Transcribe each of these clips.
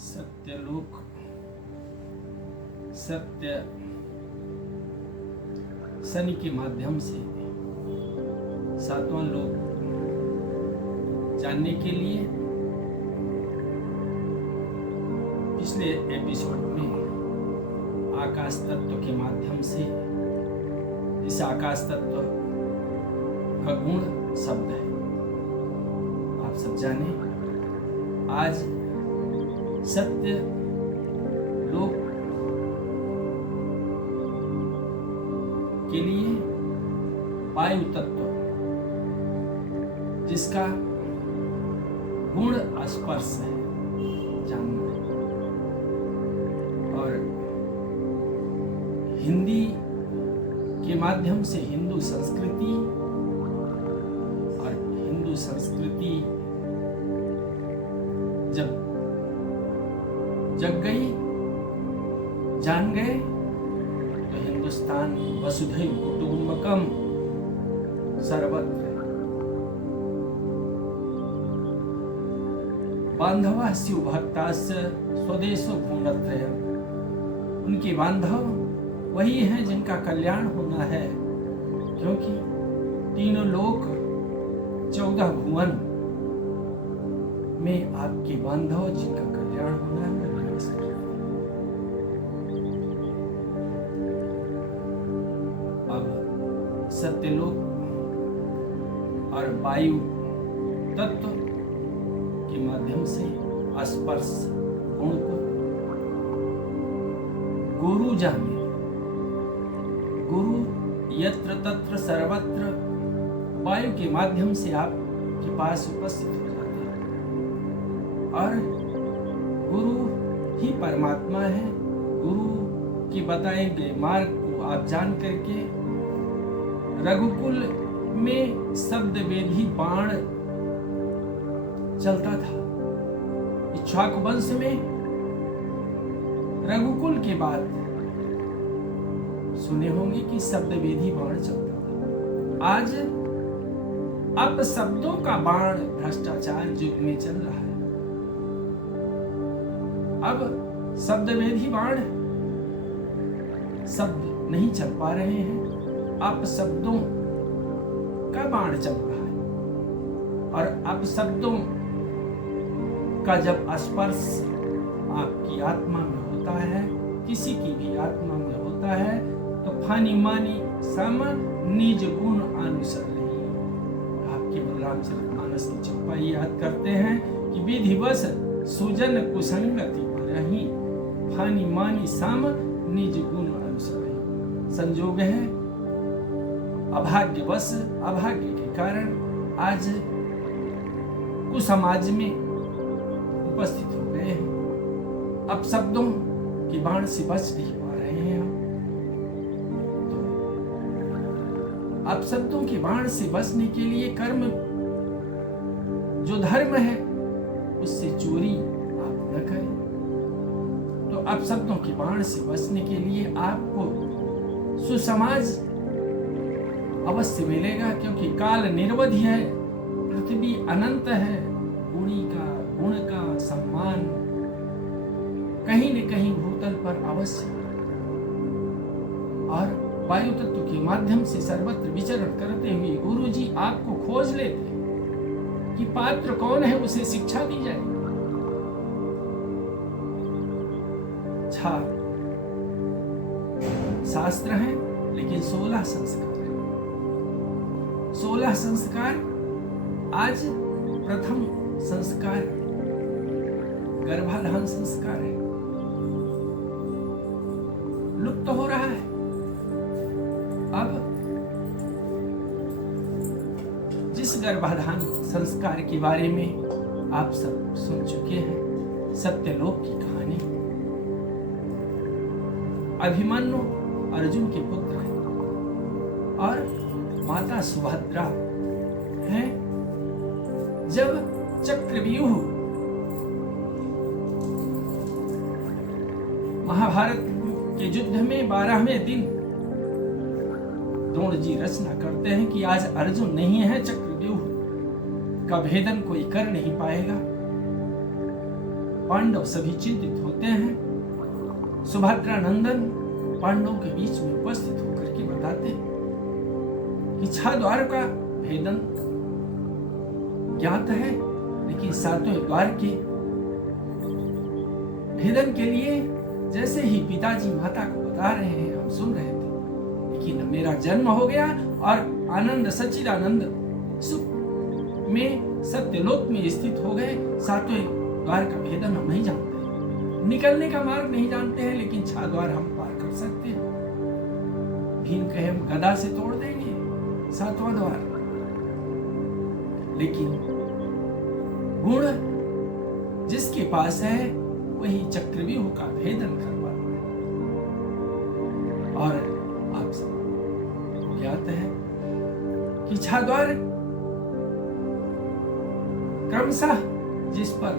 सत्यलोक सत्य शनि के माध्यम से सातवां लोक जानने के लिए पिछले एपिसोड में आकाश तत्व के माध्यम से इस आकाश तत्व का गुण शब्द है, आप सब जाने। आज सत्य लोक के लिए वायु तत्व जिसका गुण स्पर्श है जानना, और हिंदी के माध्यम से हिंदू संस्कृति, और हिंदू संस्कृति जब जग गई, जान गए, तो हिंदुस्तान वसुधैव कुटुंबकम सर्वत्र बांधवा शिव भक्तास्य स्वदेशो पूर्णत्रयम्। उनके बांधव वही हैं जिनका कल्याण होना है, क्योंकि तीनों लोक 14 भुवन में आपके बांधव जिनका कल्याण होना है। अब सत्यलोक और वायु तत्व के माध्यम से स्पर्श गुण को गुरु जाने। गुरु यत्र तत्र सर्वत्र वायु के माध्यम से आपके पास उपस्थित हो जाते हैं, और गुरु ही परमात्मा है। गुरु के बताए गए मार्ग को आप जान करके रघुकुल में शब्द वेदी बाण चलता था। इक्ष्वाकु वंश में रघुकुल के बाद सुने होंगे कि शब्द वेदी बाण चलता था। आज अब शब्दों का बाण भ्रष्टाचार युग में चल रहा है। अब शब्द वेदी बाण शब्द नहीं चल पा रहे हैं, अब शब्दों का बाण चल रहा है। और अब शब्दों का जब स्पर्श आपकी आत्मा में होता है, किसी की भी आत्मा में होता है, तो फानी मानी सम निज गुण अनुसर नहीं। आपके रामचरितमानस की चौपाई याद करते हैं कि विधिवश सुजन कुसंगति परहि फानी मानी सम निज गुण अनुसर नहीं। संजोग है, अभाग्यवश अभाग्य के कारण आज कुसमाज में उपस्थित हो गए हैं। अब शब्दों की बाण से बच नहीं पा रहे हैं हम। तो अब शब्दों की बाण से बचने के लिए कर्म जो धर्म है उससे चोरी आप न करें। तो अब शब्दों की बाण से बचने के लिए आपको सुसमाज अवश्य मिलेगा, क्योंकि काल निरवधि है, पृथ्वी अनंत है। गुणी का गुण का सम्मान कहीं न कहीं भूतल पर अवश्य, और वायु तत्व के माध्यम से सर्वत्र विचरण करते हुए गुरु जी आपको खोज लेते कि पात्र कौन है, उसे शिक्षा दी जाए। शास्त्र है, लेकिन 16 संस्कार है। 16 संस्कार। आज प्रथम संस्कार गर्भाधान संस्कार है, लुप्त हो रहा है। अब जिस गर्भाधान संस्कार के बारे में आप सब सुन चुके हैं, सत्यलोक की कहानी। अभिमन्यु अर्जुन के पुत्र हैं, और माता सुभद्रा हैं। जब चक्रव्यूह महाभारत के युद्ध में 12वें दिन द्रोण जी रचना करते हैं कि आज अर्जुन नहीं है, चक्रव्यूह का भेदन कोई कर नहीं पाएगा। पांडव सभी चिंतित होते हैं। सुभद्रा नंदन पांडवों के बीच में उपस्थित होकर के बताते कि 6 द्वार का भेदन ज्ञात है, लेकिन 7वें द्वार के भेदन के लिए जैसे ही पिताजी माता को बता रहे हैं हम सुन रहे थे, लेकिन मेरा जन्म हो गया और आनंद सच्चिदानंद सुख में सत्यलोक में स्थित हो गए। 7वें द्वार का भेदन हम नहीं जानते, निकलने का मार्ग नहीं जानते हैं, लेकिन 6 द्वार हम पार कर सकते हैं। भीम कहे हम गदा से तोड़ देंगे 7वां द्वार, लेकिन गुण जिसके पास है वही चक्रव्यूह का भेदन कर पाता है। और आप सब ज्ञात है कि 6 द्वार क्रमशः जिस पर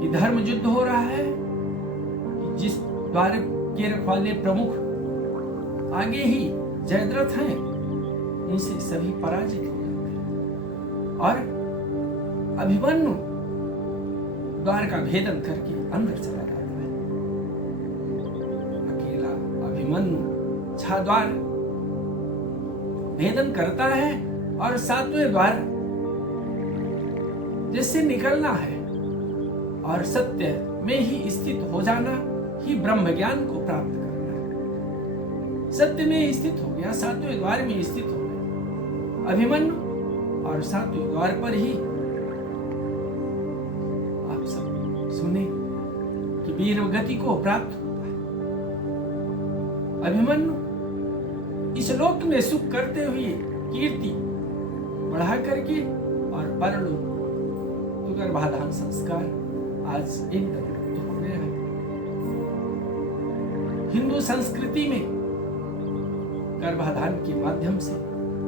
कि धर्म युद्ध हो रहा है, जिस द्वार के रखवाले प्रमुख आगे ही जयद्रथ हैं, उनसे सभी पराजित हो जाते हैं और अभिमन्यु द्वार का भेदन करके अंदर चला जाता है। अकेला अभिमन्यु 6 द्वार भेदन करता है और 7वें द्वार जिससे निकलना है और सत्य में ही स्थित हो जाना ही ब्रह्म ज्ञान को प्राप्त करना है। सत्य में स्थित हो गया, 7वें द्वार में स्थित हो गया अभिमन्यु और 7वें द्वार पर ही आप सब सुने कि वीर गति को प्राप्त होता है। अभिमन्यु इस लोक में सुख करते हुए कीर्ति बढ़ा करके और परलोक तो गर्भाधान संस्कार आज एक हो गया है। हिंदू संस्कृति में गर्भाधान के माध्यम से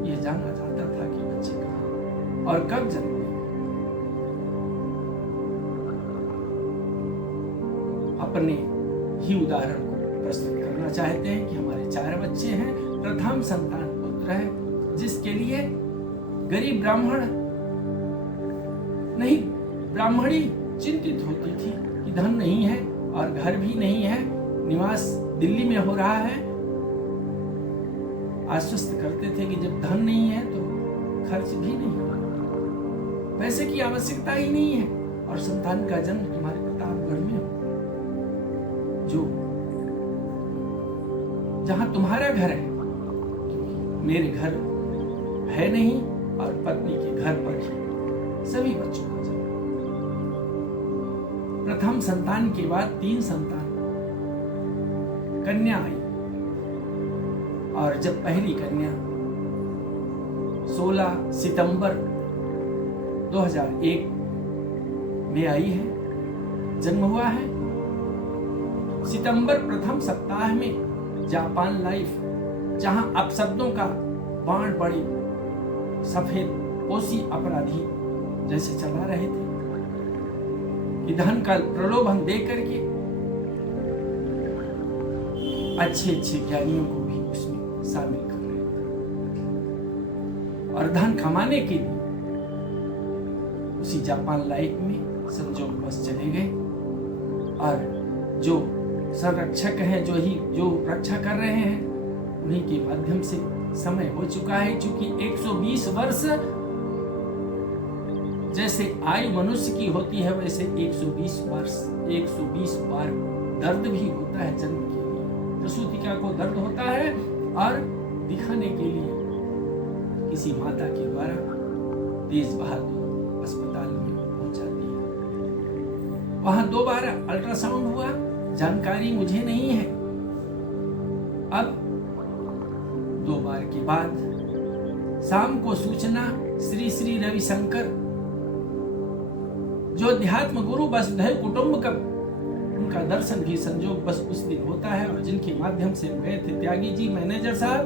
यह जाना जाता था कि बच्चे कहाँ और कब जन्मे। अपने ही उदाहरण को प्रस्तुत करना चाहते हैं कि हमारे 4 बच्चे हैं, प्रथम संतान पुत्र है, जिसके लिए गरीब ब्राह्मण नहीं ब्राह्मणी चिंतित होती थी कि धन नहीं है और घर भी नहीं है, निवास दिल्ली में हो रहा है। आश्वस्त करते थे कि जब धन नहीं है तो खर्च भी नहीं है, पैसे की आवश्यकता ही नहीं है और संतान का जन्म तुम्हारे प्रतापगढ़ में हो, जो जहां तुम्हारा घर है, क्योंकि मेरे घर है नहीं और पत्नी के घर पर ही सभी बच्चों का जन्म। प्रथम संतान के बाद 3 संतान कन्या आई और जब पहली कन्या 16 सितंबर 2001 में आई है, जन्म हुआ है। सितंबर प्रथम सप्ताह में जापान लाइफ, जहां अपशब्दों का बाण बड़े सफेद पोसी अपराधी जैसे चला रहे थे कि धन का प्रलोभन दे करके अच्छे अच्छे ज्ञानियों को भी उसमें शामिल कर रहे थे और धन कमाने के लिए उसी जापान लाइफ में संजोग बस चले गए और जो संरक्षक हैं, जो रक्षा कर रहे हैं, उन्हीं के माध्यम से समय हो चुका है। क्योंकि 120 वर्ष जैसे आयु मनुष्य की होती है, वैसे 120 वर्ष 120 बार दर्द भी होता है जन्म के लिए। प्रसूतिका को दर्द होता है और दिखाने के लिए किसी माता के द्वारा तेज बहादुर अस्पताल में पहुंच जाती है। वहां 2 बार अल्ट्रासाउंड हुआ, जानकारी मुझे नहीं है। अब 2 बार के बाद शाम को सूचना श्री श्री रविशंकर, जो अध्यात्म गुरु वसुधैव कुटुंबकम, उनका दर्शन भी संजोग बस उस दिन होता है और जिनके माध्यम से गए थे त्यागी जी मैनेजर साहब,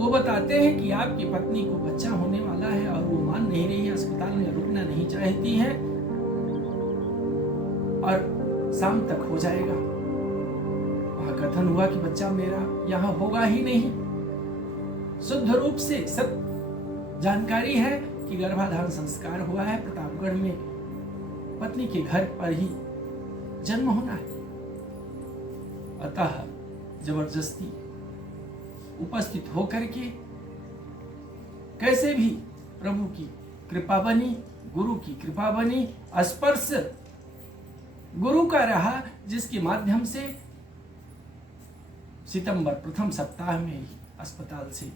वो बताते हैं कि आपकी पत्नी को बच्चा होने वाला है और वो मान नहीं रही है, अस्पताल में रुकना नहीं चाहती है और शाम तक हो जाएगा। वहां कथन हुआ कि बच्चा मेरा यहां होगा ही नहीं। शुद्ध रूप से सब जानकारी है कि गर्भाधान संस्कार हुआ है प्रतापगढ़ में पत्नी के घर पर ही जन्म होना है। अतः जबरदस्ती उपस्थित होकर के कैसे भी प्रभु की कृपा बनी, गुरु की कृपा बनी, स्पर्श गुरु का रहा, जिसके माध्यम से सितंबर प्रथम सप्ताह में ही अस्पताल से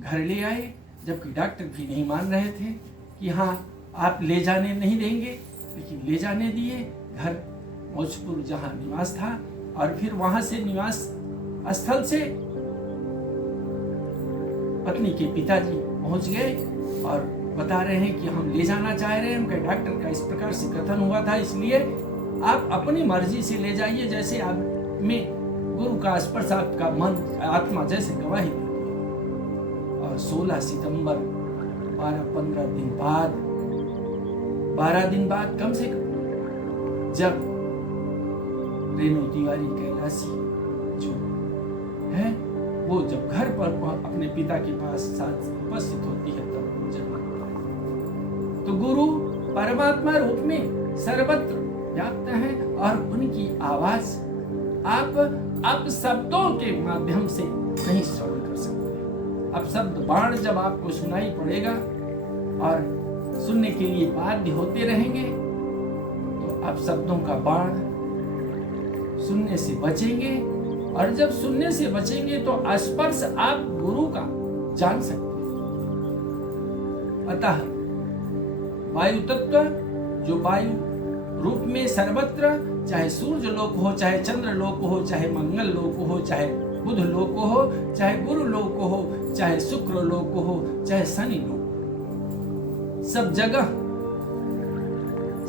घर ले आए, जबकि डॉक्टर भी नहीं मान रहे थे कि हाँ आप ले जाने नहीं देंगे, लेकिन ले जाने दिए घर मौजपुर जहाँ निवास था। और फिर वहां से निवास स्थल से पत्नी के पिताजी पहुंच गए और बता रहे हैं कि हम ले जाना चाह रहे हैं। उनके डॉक्टर का इस प्रकार से कथन हुआ था, इसलिए आप अपनी मर्जी से ले जाइए, जैसे आप में गुरु का स्पर्श आपका मन आत्मा जैसे गवाही देती है। और 16 सितंबर 12 दिन बाद कम से कम, जब रेणु तिवारी कैलाशी जो है वो जब घर पर अपने पिता के पास साथ उपस्थित होती है, तब जब तो गुरु परमात्मा रूप में सर्वत्र व्याप्त है और उनकी आवाज आप शब्दों के माध्यम से नहीं श्रवण कर सकते। अब शब्द बाण जब आपको सुनाई पड़ेगा और सुनने के लिए बाध्य होते रहेंगे, तो आप शब्दों का बाण सुनने से बचेंगे। और जब सुनने से बचेंगे तो स्पर्श आप गुरु का जान सकते हैं। अतः वायु तत्व जो वायु रूप में सर्वत्र, चाहे सूर्य लोक हो, चाहे चंद्र लोक हो, चाहे मंगल लोक हो, चाहे बुध लोक हो, चाहे गुरु लोक हो, चाहे शुक्र लोक हो, चाहे शनि लोक, सब जगह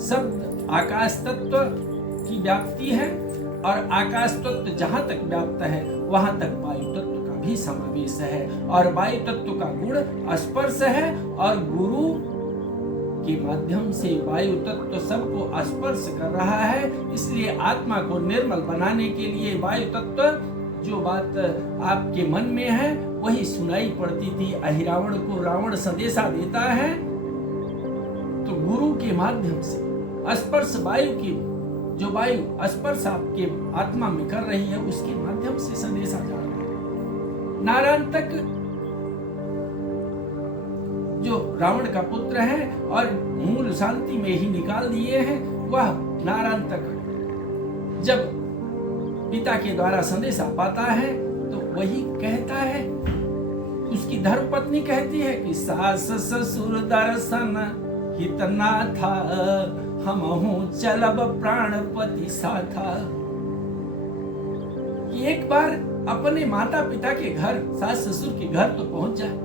शब्द आकाश तत्व की व्याप्ति है। और आकाश तत्व जहां तक व्याप्त है वहां तक वायु तत्व का भी समावेश है। और वायु तत्व का गुण स्पर्श है, और गुरु के माध्यम से वायु तत्व सबको स्पर्श कर रहा है। इसलिए आत्मा को निर्मल बनाने के लिए वायु तत्व जो बात आपके मन में है वही सुनाई पड़ती थी। अहिरावण को रावण संदेशा देता है, तो गुरु के माध्यम से स्पर्श वायु की जो वायु स्पर्श आपके आत्मा में कर रही है, उसके माध्यम से संदेशा जा रहा है। नारायण तक जो रावण का पुत्र है और मूल शांति में ही निकाल दिए हैं, वह नारायण तक जब पिता के द्वारा संदेशा पाता है तो वही कहता है। उसकी धर्मपत्नी कहती है कि सास ससुर दर्शन हित ना था, हमहु चलब प्राणपति साथा। कि एक बार अपने माता पिता के घर, सास ससुर के घर तो पहुंच जाए।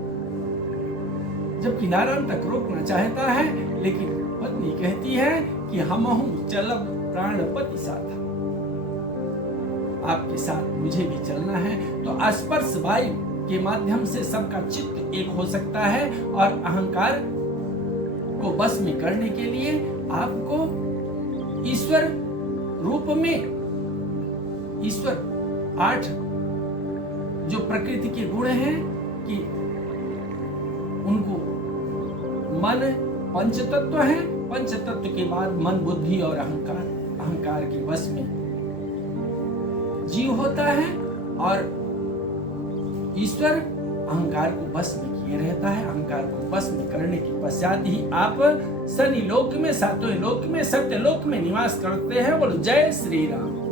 जबकि नारायण तक रोकना चाहता है, लेकिन पत्नी कहती है कि हमहु चलब प्राणपति साथा, आपके साथ मुझे भी चलना है। तो स्पर्श वायु के माध्यम से सबका चित्त एक हो सकता है। और अहंकार को बस में करने के लिए आपको ईश्वर रूप में, ईश्वर 8 जो प्रकृति के गुण हैं कि उनको मन पंच तत्व है, पंच तत्व के बाद मन बुद्धि और अहंकार के वश में जीव होता है। और ईश्वर अहंकार को बस में किए रहता है। अहंकार को बस में करने के पश्चात ही आप शनि लोक में, सातवें लोक में, सत्य लोक में निवास करते हैं। बोलो जय श्री राम।